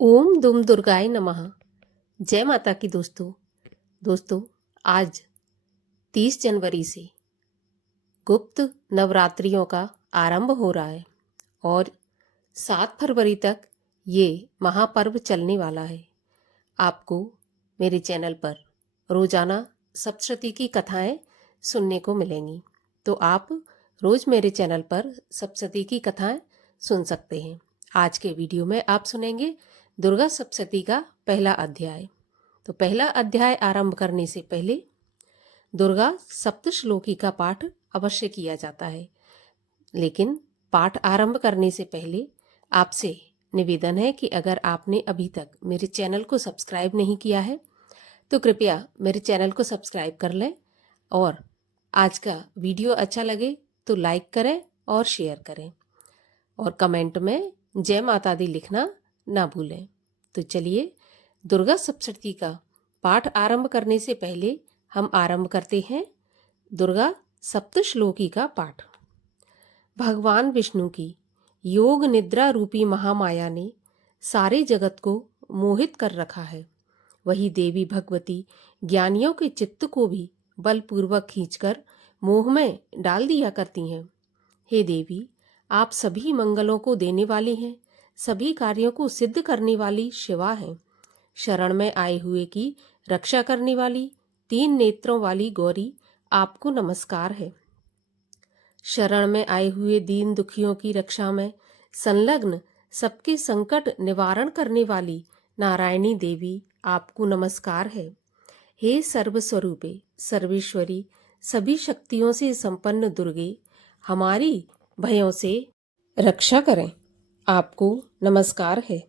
ओम दुम दुर्गाय नमः। जय माता की दोस्तों आज 30 जनवरी से गुप्त नवरात्रियों का आरंभ हो रहा है और 7 फरवरी तक ये महापर्व चलने वाला है। आपको मेरे चैनल पर रोजाना सप्तशती की कथाएं सुनने को मिलेंगी, तो आप रोज मेरे चैनल पर सप्तशती की कथाएं सुन सकते हैं। आज के वीडियो में आप सुनेंगे दुर्गा सप्तशती का पहला अध्याय। तो पहला अध्याय आरंभ करने से पहले दुर्गा सप्तश्लोकी का पाठ अवश्य किया जाता है, लेकिन पाठ आरंभ करने से पहले आपसे निवेदन है कि अगर आपने अभी तक मेरे चैनल को सब्सक्राइब नहीं किया है तो कृपया मेरे चैनल को सब्सक्राइब कर लें और आज का वीडियो अच्छा लगे तो लाइक करें और शेयर करें और कमेंट में जय माता दी लिखना ना भूलें। तो चलिए दुर्गा सप्तशती का पाठ आरंभ करने से पहले हम आरंभ करते हैं दुर्गा सप्तश्लोकी का पाठ। भगवान विष्णु की योग निद्रा रूपी महामाया ने सारे जगत को मोहित कर रखा है। वही देवी भगवती ज्ञानियों के चित्त को भी बलपूर्वक खींचकर मोह में डाल दिया करती हैं। हे देवी, आप सभी मंगलों को देने वाली हैं, सभी कार्यों को सिद्ध करने वाली शिवा हैं। शरण में आए हुए की रक्षा करने वाली 3 नेत्रों वाली गौरी, आपको नमस्कार है। शरण में आए हुए दीन दुखियों की रक्षा में संलग्न सबके संकट निवारण करने वाली नारायणी देवी, आपको नमस्कार है। हे सर्वस्वरूपे सर्वेश्वरी, सभी शक्तियों से संपन्न दुर्गे, हमारी भयों से रक्षा करें, आपको नमस्कार है।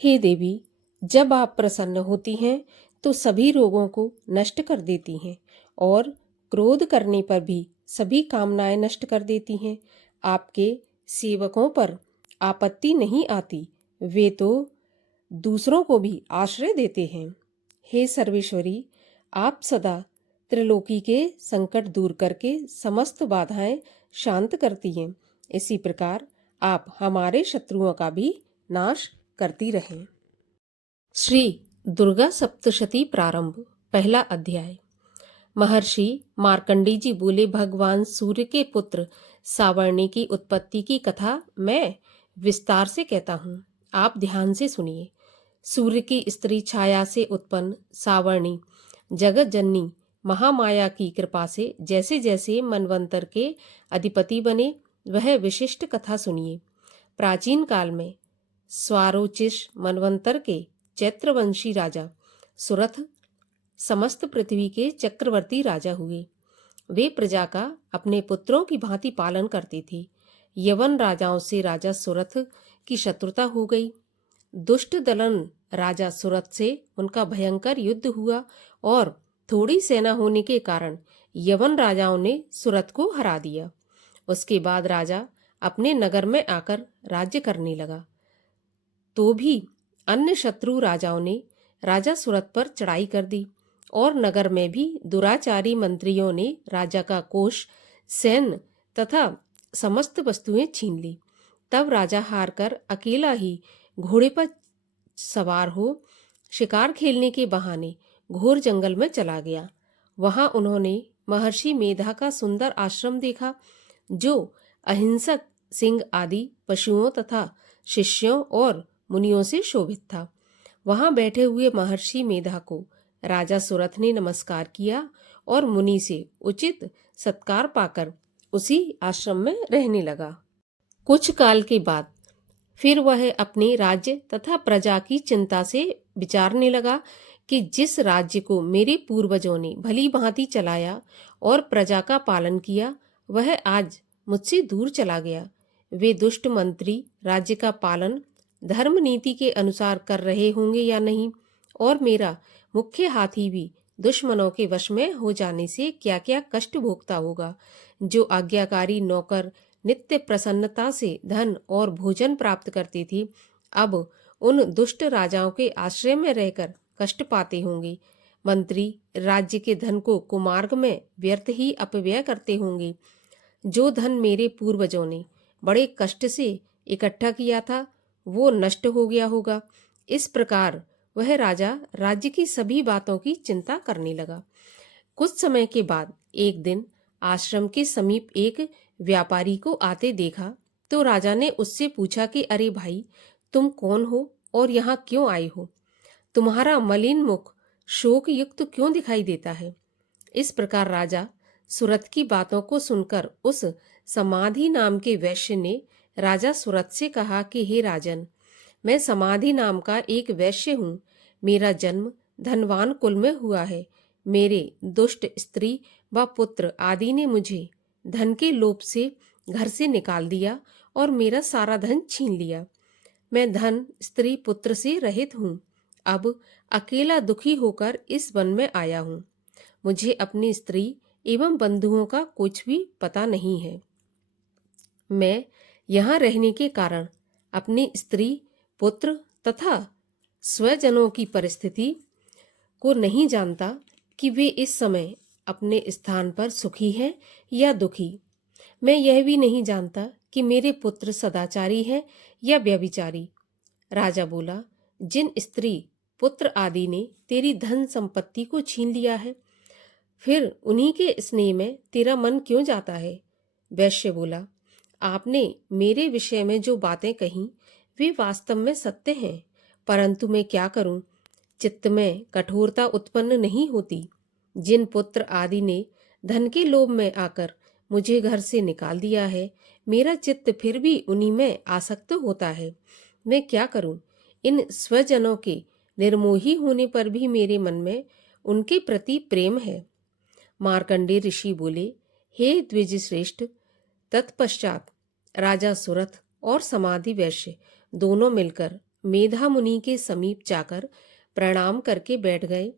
हे देवी, जब आप प्रसन्न होती हैं तो सभी रोगों को नष्ट कर देती हैं और क्रोध करने पर भी सभी कामनाएं नष्ट कर देती हैं। आपके सेवकों पर आपत्ति नहीं आती, वे तो दूसरों को भी आश्रय देते हैं। हे सर्वेश्वरी, आप सदा त्रिलोकी के संकट दूर करके समस्त बाधाएं शांत करती हैं। इसी प्रकार आप हमारे शत्रुओं का भी नाश करती रहें। श्री दुर्गा सप्तशती प्रारंभ। पहला अध्याय। महर्षि मार्कंडी जी बोले, भगवान सूर्य के पुत्र सावर्णी की उत्पत्ति की कथा मैं विस्तार से कहता हूँ, आप ध्यान से सुनिए। सूर्य की स्त्री छाया से उत्पन्न सावर्णी जगत जननी महामाया की कृपा से जैसे जैसे मनवंतर के अधिपति बने, वह विशिष्ट कथा सुनिए। प्राचीन काल में स्वारोचिष मनवंतर के चैत्रवंशी राजा सुरथ समस्त पृथ्वी के चक्रवर्ती राजा हुए। वे प्रजा का अपने पुत्रों की भांति पालन करते थे। यवन राजाओं से राजा सुरथ की शत्रुता हो गई। दुष्ट दलन राजा सुरथ से उनका भयंकर युद्ध हुआ और थोड़ी सेना होने के कारण यवन राजाओं ने सुरथ को हरा दिया। उसके बाद राजा अपने नगर में आकर राज्य करने लगा, तो भी अन्य शत्रु राजाओं ने राजा सुरथ पर चढ़ाई कर दी और नगर में भी दुराचारी मंत्रियों ने राजा का कोष, सैन्य तथा समस्त वस्तुएं छीन ली। तब राजा हारकर अकेला ही घोड़े पर सवार हो शिकार खेलने के बहाने घोर जंगल में चला गया। वहां उन्होंने महर्षि मेधा का सुंदर आश्रम देखा, जो अहिंसक सिंह आदि पशुओं तथा शिष्यों और मुनियों से शोभित था। वहां बैठे हुए महर्षि मेधा को राजा सुरथ ने नमस्कार किया और मुनि से उचित सत्कार पाकर उसी आश्रम में रहने लगा। कुछ काल के बाद फिर वह अपने राज्य तथा प्रजा की चिंता से विचारने लगा कि जिस राज्य को मेरे पूर्वजों ने भली भांति चलाया और प्रजा का पालन किया, वह आज मुझसे दूर चला गया। वे दुष्ट मंत्री राज्य का पालन धर्म नीति के अनुसार कर रहे होंगे या नहीं, और मेरा मुख्य हाथी भी दुश्मनों के वश में हो जाने से क्या क्या कष्ट भोगता होगा। जो आज्ञाकारी नौकर नित्य प्रसन्नता से धन और भोजन प्राप्त करती थी, अब उन दुष्ट राजाओं के आश्रय में रहकर कष्ट पाते होंगे। मंत्री राज्य के धन को कुमार्ग में व्यर्थ ही अपव्यय करते होंगे। जो धन मेरे पूर्वजों ने बड़े कष्ट से इकट्ठा किया था, वो नष्ट हो गया होगा। इस प्रकार वह राजा राज्य की सभी बातों की चिंता करने लगा। कुछ समय के बाद एक दिन आश्रम के समीप एक व्यापारी को आते देखा तो राजा ने उससे पूछा कि अरे भाई, तुम कौन हो और यहाँ क्यों आए हो? तुम्हारा मलिन मुख शोक युक्त क्यों दिखाई देता है? इस प्रकार राजा सुरथ की बातों को सुनकर उस समाधि नाम के वैश्य ने राजा सुरथ से कहा कि हे राजन, मैं समाधि नाम का एक वैश्य हूँ। मेरा जन्म धनवान कुल में हुआ है। मेरे दुष्ट स्त्री व पुत्र आदि ने मुझे धन के लोभ से घर से निकाल दिया और मेरा सारा धन छीन लिया। मैं धन स्त्री पुत्र से रहित हूँ। अब अकेला दुखी होकर इस वन में आया हूँ। मुझे अपनी स्त्री एवं बंधुओं का कुछ भी पता नहीं है। मैं यहाँ रहने के कारण अपनी स्त्री पुत्र तथा स्वजनों की परिस्थिति को नहीं जानता कि वे इस समय अपने स्थान पर सुखी हैं या दुखी। मैं यह भी नहीं जानता कि मेरे पुत्र सदाचारी हैं या व्यभिचारी। राजा बोला, जिन स्त्री पुत्र आदि ने तेरी धन संपत्ति को छीन लिया है, फिर उन्हीं के स्नेह में तेरा मन क्यों जाता है? वैश्य बोला, आपने मेरे विषय में जो बातें कही वे वास्तव में सत्य हैं, परंतु मैं क्या करूं? चित्त में कठोरता उत्पन्न नहीं होती। जिन पुत्र आदि ने धन के लोभ में आकर मुझे घर से निकाल दिया है, मेरा चित्त फिर भी उन्हीं में आसक्त होता है। मैं क्या करूं? इन स्वजनों के निर्मोही होने पर भी मेरे मन में उनके प्रति प्रेम है। मार्कंडेय ऋषि बोले, हे द्विजश्रेष्ठ, तत्पश्चात राजा सुरथ और समाधि वैश्य दोनों मिलकर मेधा मुनि के समीप जाकर प्रणाम करके बैठ गए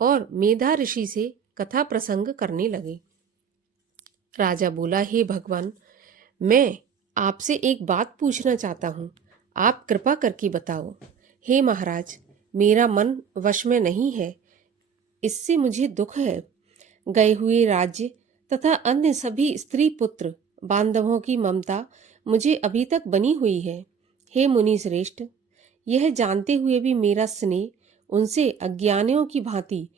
और मेधा ऋषि से कथा प्रसंग करने लगे। राजा बोला, हे भगवान, मैं आपसे एक बात पूछना चाहता हूँ, आप कृपा करके बताओ। हे महाराज, मेरा मन वश में नहीं है, इससे मुझे दुख है। गए हुए राज्य तथा अन्य सभी स्त्री पुत्र बांधवों की ममता मुझे अभी तक बनी हुई है। हे मुनि श्रेष्ठ, यह जानते हुए भी मेरा स्नेह उनसे अज्ञानियों की भांति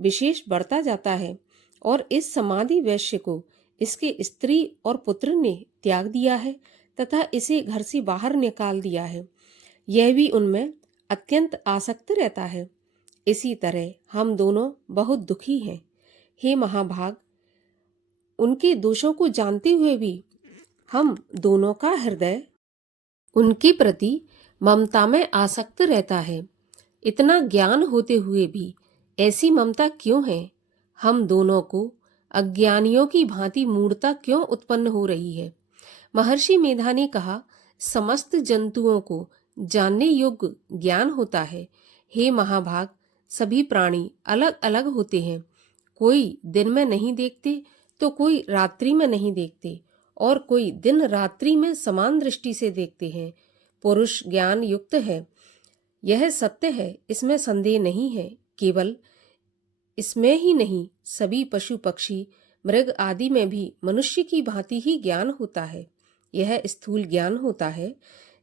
विशेष बढ़ता जाता है और इस समाधि वैश्य को इसके स्त्री और पुत्र ने त्याग दिया है तथा इसे घर से बाहर निकाल दिया है। यह भी उनमें अत्यंत आसक्त रहता है। इसी तरह हम दोनों बहुत दुखी हैं। हे महाभाग, उनके दोषों को जानते हुए भी हम दोनों का हृदय उनके प्रति ममता में आसक्त रहता है। इतना ज्ञान होते हुए भी ऐसी ममता क्यों है? हम दोनों को अज्ञानियों की भांति मूढ़ता क्यों उत्पन्न हो रही है? महर्षि मेधा ने कहा, समस्त जंतुओं को जानने योग्य ज्ञान होता है। हे महाभाग, सभी प्राणी अलग अलग होते हैं। कोई दिन में नहीं देखते तो कोई रात्रि में नहीं देखते और कोई दिन रात्रि में समान दृष्टि से देखते हैं। पुरुष ज्ञान युक्त है, यह सत्य है, इसमें संदेह नहीं है। केवल इसमें ही नहीं, सभी पशु पक्षी मृग आदि में भी मनुष्य की भांति ही ज्ञान होता है। यह स्थूल ज्ञान होता है।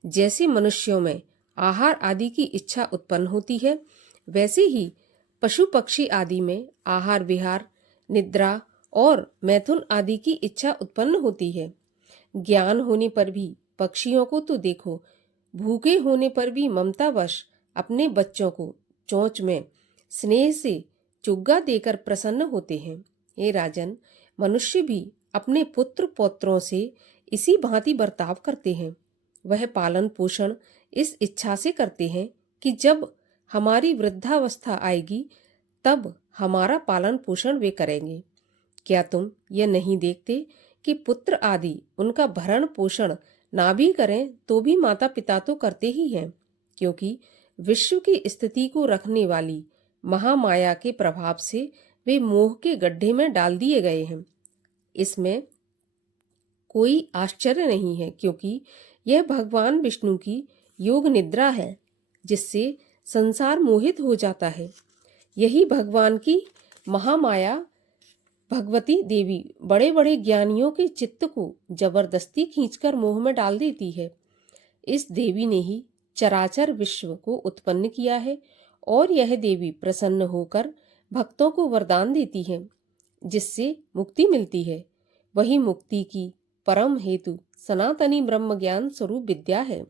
जैसे मनुष्यों में आहार आदि की इच्छा उत्पन्न होती है, वैसे ही पशु पक्षी आदि में आहार विहार, निद्रा और मैथुन आदि की इच्छा उत्पन्न होती है। ज्ञान होने पर भी पक्षियों को तो देखो, भूखे होने पर भी ममतावश अपने बच्चों को चोंच में स्नेह से चुग्गा देकर प्रसन्न होते हैं। हे राजन, मनुष्य भी अपने पुत्र पौत्रों से इसी भांति बर्ताव करते हैं। वह पालन पोषण इस इच्छा से करते हैं कि जब हमारी वृद्धावस्था आएगी तब हमारा पालन पोषण वे करेंगे। क्या तुम यह नहीं देखते कि पुत्र आदि उनका भरण पोषण ना भी करें तो भी माता पिता तो करते ही हैं, क्योंकि विश्व की स्थिति को रखने वाली महामाया के प्रभाव से वे मोह के गड्ढे में डाल दिए गए हैं। इसमें कोई आश्चर्य नहीं है, क्योंकि यह भगवान विष्णु की योग निद्रा है जिससे संसार मोहित हो जाता है। यही भगवान की महामाया भगवती देवी बड़े बड़े ज्ञानियों के चित्त को जबरदस्ती खींचकर मोह में डाल देती है। इस देवी ने ही चराचर विश्व को उत्पन्न किया है और यह देवी प्रसन्न होकर भक्तों को वरदान देती है जिससे मुक्ति मिलती है। वही मुक्ति की परम हेतु सनातनी ब्रह्म ज्ञान स्वरूप विद्या है।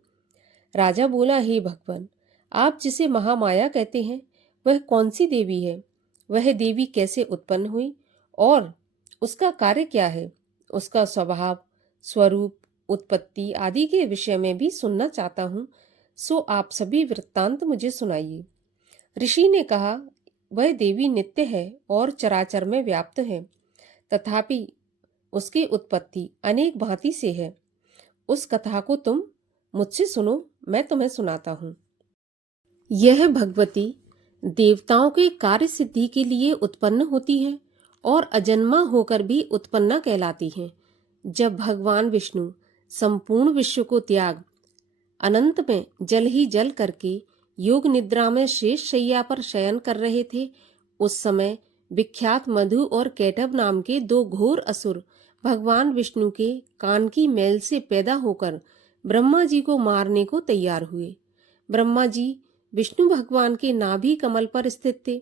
राजा बोला, हे भगवान, आप जिसे महामाया कहते हैं वह कौन सी देवी है? वह देवी कैसे उत्पन्न हुई और उसका कार्य क्या है? उसका स्वभाव, स्वरूप, उत्पत्ति आदि के विषय में भी सुनना चाहता हूँ, सो आप सभी वृत्तांत मुझे सुनाइए। ऋषि ने कहा, वह देवी नित्य है और चराचर में व्याप्त है, तथापि उसकी उत्पत्ति अनेक भांति से है। उस कथा को तुम मुझसे सुनो, मैं तुम्हें सुनाता हूँ। यह भगवती देवताओं के कार्य सिद्धि के लिए उत्पन्न होती है और अजन्मा होकर भी उत्पन्ना कहलाती हैं। जब भगवान विष्णु संपूर्ण विश्व को त्याग अनंत में जल ही जल करके योग निद्रा में शेष शैया पर शयन कर रहे थे, उस समय विख्यात मधु और कैटभ नाम के दो घोर असुर भगवान विष्णु के कान की मैल से पैदा होकर ब्रह्मा जी को मारने को तैयार हुए। ब्रह्मा जी विष्णु भगवान के नाभि कमल पर स्थित थे।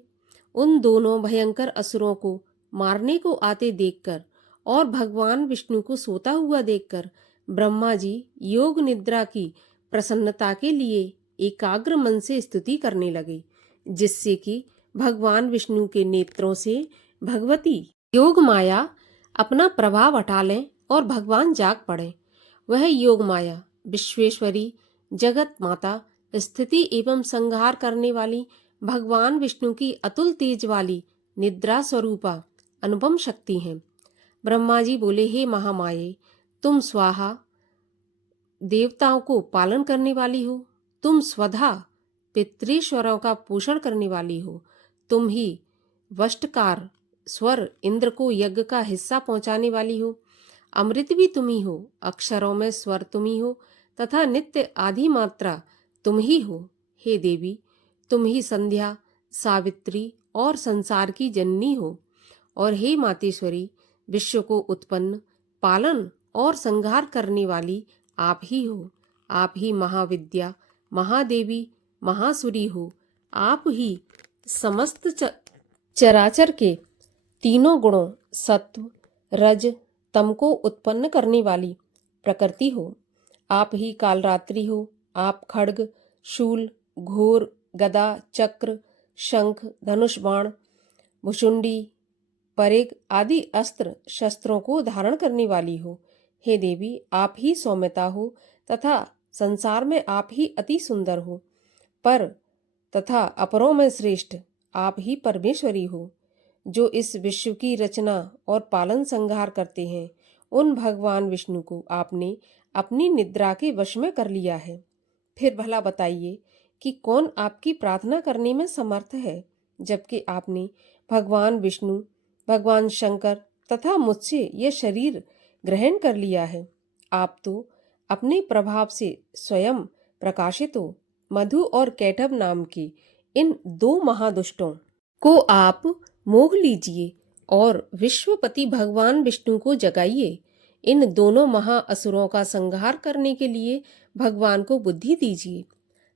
उन दोनों भयंकर असुरों को मारने को आते देखकर और भगवान विष्णु को सोता हुआ देखकर ब्रह्मा जी योग निद्रा की प्रसन्नता के लिए एकाग्र मन से स्तुति करने लगे, जिससे कि भगवान विष्णु के नेत्रों से भगवती योग माया अपना प्रभाव हटा लें और भगवान जाग पड़े। वह योग माया विश्वेश्वरी, जगत माता, स्थिति एवं संहार करने वाली भगवान विष्णु की अतुल तेज वाली निद्रा स्वरूपा अनुपम शक्ति हैं। ब्रह्मा जी बोले, हे महामाये, तुम स्वाहा देवताओं को पालन करने वाली हो, तुम स्वधा पितृश्वरों का पोषण करने वाली हो, तुम ही वष्टकार स्वर इंद्र को यज्ञ का हिस्सा पहुंचाने वाली हो, अमृत भी तुम ही हो, अक्षरों में स्वर तुम ही हो तथा नित्य आदि मात्रा तुम ही हो। हे देवी, तुम ही संध्या, सावित्री और संसार की जननी हो। और हे मातेश्वरी, विश्व को उत्पन्न, पालन और संहार करने वाली आप ही हो। आप ही महाविद्या, महादेवी, महासुरी हो। आप ही समस्त चराचर के तीनों गुणों सत्व, रज, तम को उत्पन्न करने वाली प्रकृति हो। आप ही कालरात्रि हो। आप खड्ग, शूल, घोर, गदा, चक्र, शंख, धनुष बाण, भुशुंडी, परेग आदि अस्त्र शस्त्रों को धारण करने वाली हो। हे देवी, आप ही सौम्यता हो तथा संसार में आप ही अति सुंदर हो। पर तथा अपरों में श्रेष्ठ आप ही परमेश्वरी हो, जो इस विश्व की रचना और पालन संहार करते हैं। उन भगवान विष्णु को आपने अपनी निद्रा के वश में कर लिया है। फिर भला बताइए कि कौन आपकी प्रार्थना करने में समर्थ है, जबकि आपने भगवान विष्णु, भगवान शंकर तथा मुझसे यह शरीर ग्रहण कर लिया है। आप तो अपने प्रभाव से स्वयं प्रकाशित हो। मधु और कैटभ नाम के इन दो महादुष्टों को आप मोह लीजिए और विश्वपति भगवान विष्णु को जगाइए। इन दोनों महाअसुरों का संहार करने के लिए भगवान को बुद्धि दीजिए।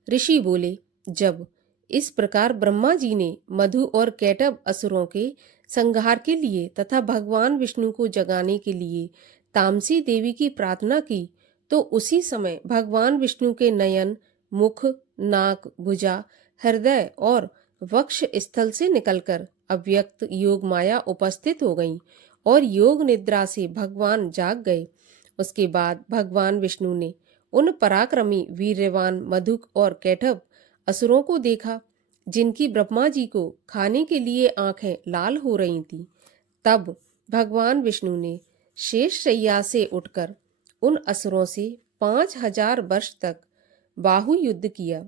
ऋषि बोले, जब इस प्रकार ब्रह्मा जी ने मधु और कैटभ असुरों के संहार के लिए तथा भगवान विष्णु को जगाने के लिए तामसी देवी की प्रार्थना की, तो उसी समय भगवान विष्णु के नयन, मुख, नाक, भुजा, हृदय और वक्ष स्थल से निकलकर अव्यक्त योग माया उपस्थित हो गई और योग निद्रा से भगवान जाग गए। उसके बाद भगवान विष्णु ने उन पराक्रमी वीर्यवान मधु और कैटभ असुरों को देखा, जिनकी ब्रह्मा जी को खाने के लिए आंखें लाल हो रही थीं। तब भगवान विष्णु ने शेष शैया से उठकर उन असुरों से 5000 वर्ष तक बाहु युद्ध किया।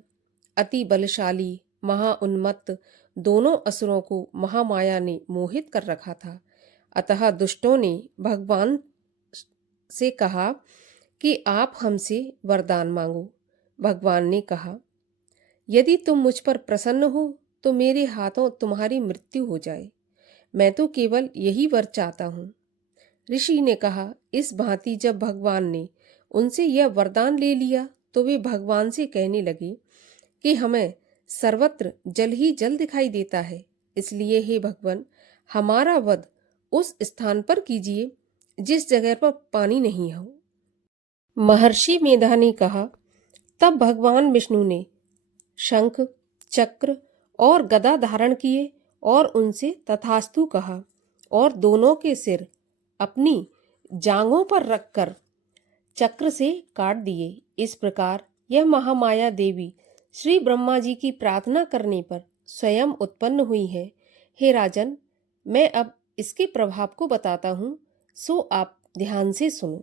अति बलशाली महाउन्मत्त दोनों असुरों को महामाया ने मोहित कर रखा था। अतः दुष्टों ने भगवान से कहा कि आप हमसे वरदान मांगो। भगवान ने कहा, यदि तुम मुझ पर प्रसन्न हो तो मेरे हाथों तुम्हारी मृत्यु हो जाए। मैं तो केवल यही वर चाहता हूँ। ऋषि ने कहा, इस भांति जब भगवान ने उनसे यह वरदान ले लिया तो वे भगवान से कहने लगे कि हमें सर्वत्र जल ही जल दिखाई देता है, इसलिए हे भगवान, हमारा वध उस स्थान पर कीजिए जिस जगह पर पानी नहीं हो। महर्षि मेधा ने कहा, तब भगवान विष्णु ने शंख, चक्र और गदा धारण किए और उनसे तथास्तु कहा और दोनों के सिर अपनी जांघों पर रखकर चक्र से काट दिए। इस प्रकार यह महामाया देवी श्री ब्रह्मा जी की प्रार्थना करने पर स्वयं उत्पन्न हुई है। हे राजन, मैं अब इसके प्रभाव को बताता हूँ, सो आप ध्यान से सुनो।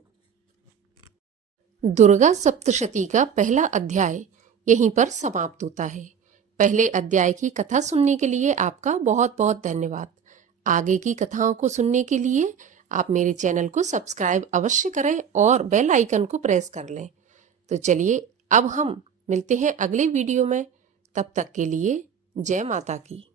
दुर्गा सप्तशती का पहला अध्याय यहीं पर समाप्त होता है। पहले अध्याय की कथा सुनने के लिए आपका बहुत बहुत धन्यवाद। आगे की कथाओं को सुनने के लिए आप मेरे चैनल को सब्सक्राइब अवश्य करें और बेल आइकन को प्रेस कर लें। तो चलिए अब हम मिलते हैं अगले वीडियो में। तब तक के लिए जय माता की।